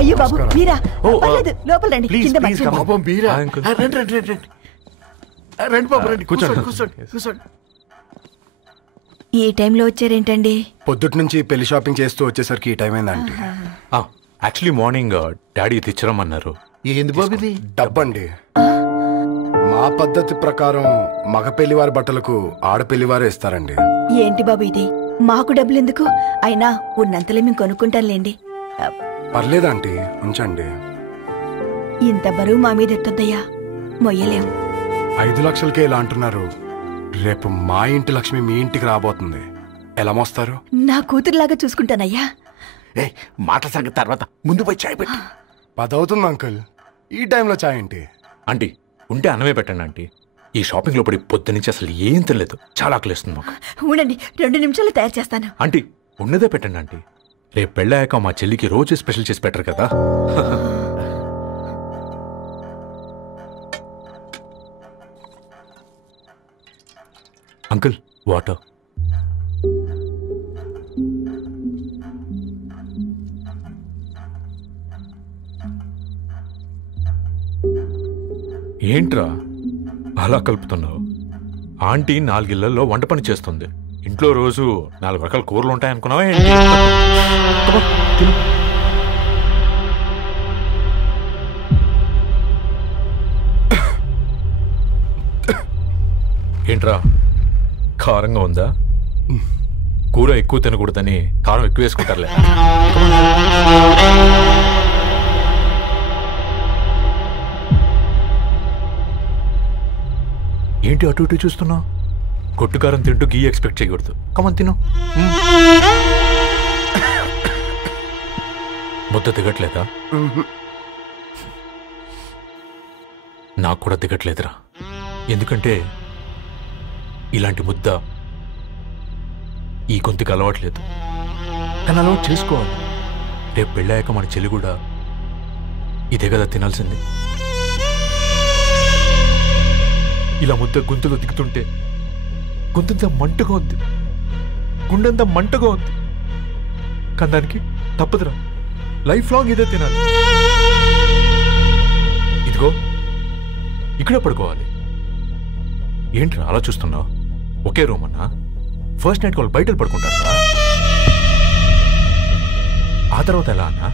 అయ్యో బాబు మీరా? పర్లేదు లోపల రండి. కింద పాపం మీరా? రండి రండి రండి రండి బాబు రండి. కూర్చోండి కూర్చోండి కూర్చోండి. ఈ టైంలో వచ్చారేంటండి? పొద్దుటి నుంచి పెళ్లి షాపింగ్ చేస్తూ వచ్చేసరికి ఈ టైం అయిందండి. యాక్చువల్లీ మార్నింగ్ డాడీ తెచ్చరమన్నారు. ఏంది బాబు ఇది? డబ్బండి. మా పద్ధతి ప్రకారం మగ పెళ్లివారి బట్టలకు ఆడపెళ్లివారే ఇస్తారండి. ఏంటి బాబు ఇది? మాకు డబ్బులు ఎందుకు? అయినా ఉన్నంతలే మేము కొనుక్కుంటాంలేండి. పర్లేదంటీ, ఉంచండి. ఇంత బరువు మా మీద ఎత్తొద్దయ్యా, మొయ్యలేం. 5 లక్షలకే ఇలా అంటున్నారు. రేపు మా ఇంటి లక్ష్మి మీ ఇంటికి రాబోతుంది. ఎలా మోస్తారు? నా కూతురులాగా చూసుకుంటానయ్యా. మాట సంగతి తర్వాత, ముందు పోయి చాయ్ పెట్టి. 10 అవుతుంది అంకుల్. ఈ టైంలో చాయ్ ఏంటి? ఆంటీ ఉంటే అన్నమే పెట్టండి ఆంటీ. ఈ షాపింగ్ లో పడి పొద్దు నుంచి అసలు ఏం తినలేదు. చాలా ఆకలిస్తుంది మాకు. ఉండండి, 2 నిమిషాలు తయారు చేస్తాను. ఆంటీ ఉన్నదే పెట్టండి ఆంటీ. రేపు పెళ్ళాక మా చెల్లికి రోజు స్పెషల్ చేసి పెట్టరు కదా. Uncle water. ఏంట్రా అలా కలుపుతున్నావు? ఆంటీ 4 ఇళ్లలో వంట పని చేస్తుంది. ఇంట్లో రోజు 4 రకాల కూరలు ఉంటాయనుకున్నావా? ఏంట్రా కారంగా ఉందా? కూర ఎక్కువ తినకూడదని కారం ఎక్కువ వేసుకుంటారులే. ఏంటి అటు ఇటు చూస్తున్నావు? కొట్టుకారం తింటూ గీ ఎక్స్పెక్ట్ చేయకూడదు. కమన్ తిను. ముద్ద దిగట్లేదా? నాకు కూడా దిగట్లేదురా. ఎందుకంటే ఇలాంటి ముద్ద ఈ గొంతుకి అలవాట్లేదు. కానీ అలవాటు చేసుకోవాలి. రేపు పెళ్ళాక మన చెల్లి కూడా ఇదే కదా తినాల్సింది. ఇలా ముద్ద గొంతులో దిగుతుంటే గొంతంతా మంటగా ఉంది, గుండెంతా మంటగా ఉంది. కానీ దానికి తప్పదురా, లైఫ్ లాంగ్ ఇదే తినాలి. ఇదిగో ఇక్కడే పడుకోవాలి. ఏంట్రా అలా చూస్తున్నావు? ఒకే రూమ్ అన్నా? ఫస్ట్ నైట్ వాళ్ళు బయటలు పడుకుంటారా? ఆ తర్వాత ఎలా అన్నా?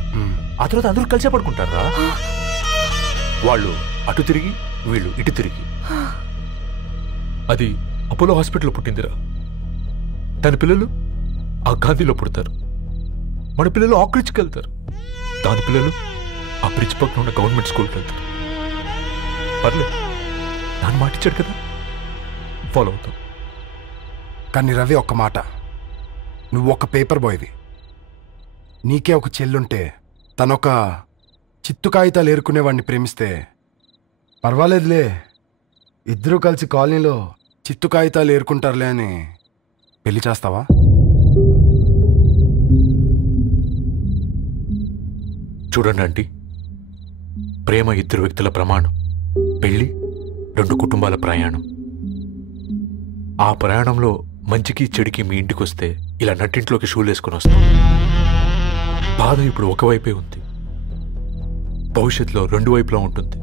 ఆ తర్వాత అందరూ కలిసే పడుకుంటారా? వాళ్ళు అటు తిరిగి వీళ్ళు ఇటు తిరిగి. అది అపోలో హాస్పిటల్లో పుట్టిందిరా. దాని పిల్లలు ఆ గాంధీలో పుడతారు. మన పిల్లలు ఆక్రిచ్కి వెళ్తారు. దాని పిల్లలు ఆ బ్రిడ్జ్ పక్కన ఉన్న గవర్నమెంట్ స్కూల్కి వెళ్తారు. పర్లేదు, దాన్ని మాటిచ్చాడు కదా, ఫాలో అవుతాం. కానీ రవి, ఒక్క మాట, నువ్వు ఒక పేపర్ బాయ్వి. నీకే ఒక చెల్లుంటే తనొక చిత్తు కాగితాలు ఏరుకునేవాడిని ప్రేమిస్తే పర్వాలేదులే, ఇద్దరూ కలిసి కాలనీలో చిత్తు కాగితాలు ఏరుకుంటారులే అని పెళ్లి చేస్తావా? చూడండి ఆంటీ, ప్రేమ 2 వ్యక్తుల ప్రమాణం, పెళ్లి 2 కుటుంబాల ప్రయాణం. ఆ ప్రయాణంలో మంచికి చెడుకి మీ ఇంటికి వస్తే ఇలా నట్టింట్లోకి షూలేసుకొని వస్తాం. బాధ ఇప్పుడు ఒకవైపే ఉంది, భవిష్యత్తులో 2 వైపులా ఉంటుంది.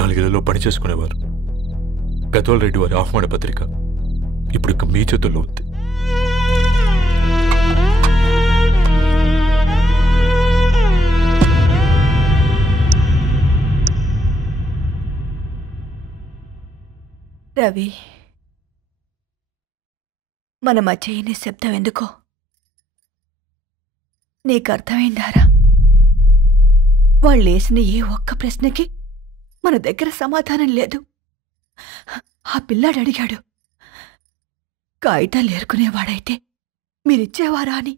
4 ఇళ్లలో పని చేసుకునేవారు గద్వాల్ రెడ్డి వారి ఆహ్వాన పత్రిక ఇప్పుడు ఇక మీ చేతుల్లో ఉంది. రవి, మన మధ్య ఈ నిశ్శబ్దం ఎందుకో నీకు అర్థమైందారా? వాళ్ళు వేసిన ఏ ఒక్క ప్రశ్నకి మన దగ్గర సమాధానం లేదు. ఆ పిల్లాడు అడిగాడు, కాగితాలు ఏరుకునేవాడైతే మీరిచ్చేవారా అని.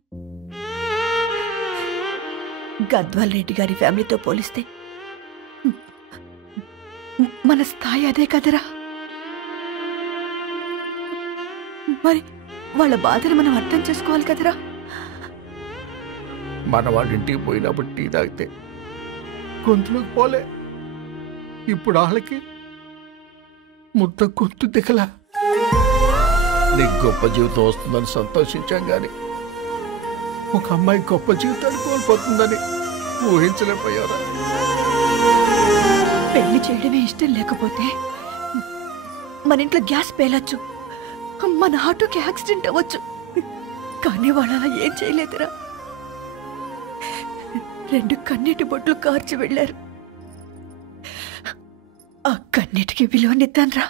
గద్వాల్ రెడ్డి గారి ఫ్యామిలీతో పోలిస్తే మన స్థాయి అదే కదరా. మరి వాళ్ళ బాధను మనం అర్థం చేసుకోవాలి కదరా. మన వాళ్ళ ఇంటికి పోయినప్పుడు టీ తాగితే గొంతులోకి పోలే, ఇప్పుడు వాళ్ళకి ముద్ద గొంతు దిగలా. నీకు గొప్ప జీవితం వస్తుందని సంతోషించాం కానీ ఒక అమ్మాయి గొప్ప జీవితాన్ని కోల్పోతుందని ఊహించలేకపోయారా? పెళ్లి చేయడమే ఇష్టం లేకపోతే మన ఇంట్లో గ్యాస్ పేలొచ్చు, మన ఆటోకి యాక్సిడెంట్ అవ్వచ్చు, కానీ వాళ్ళు అలా ఏం చేయలేదురా. 2 కన్నీటి బొట్లు కార్చి వెళ్ళారు. ఆ కన్నీటికి విలువనిద్దాన్రా.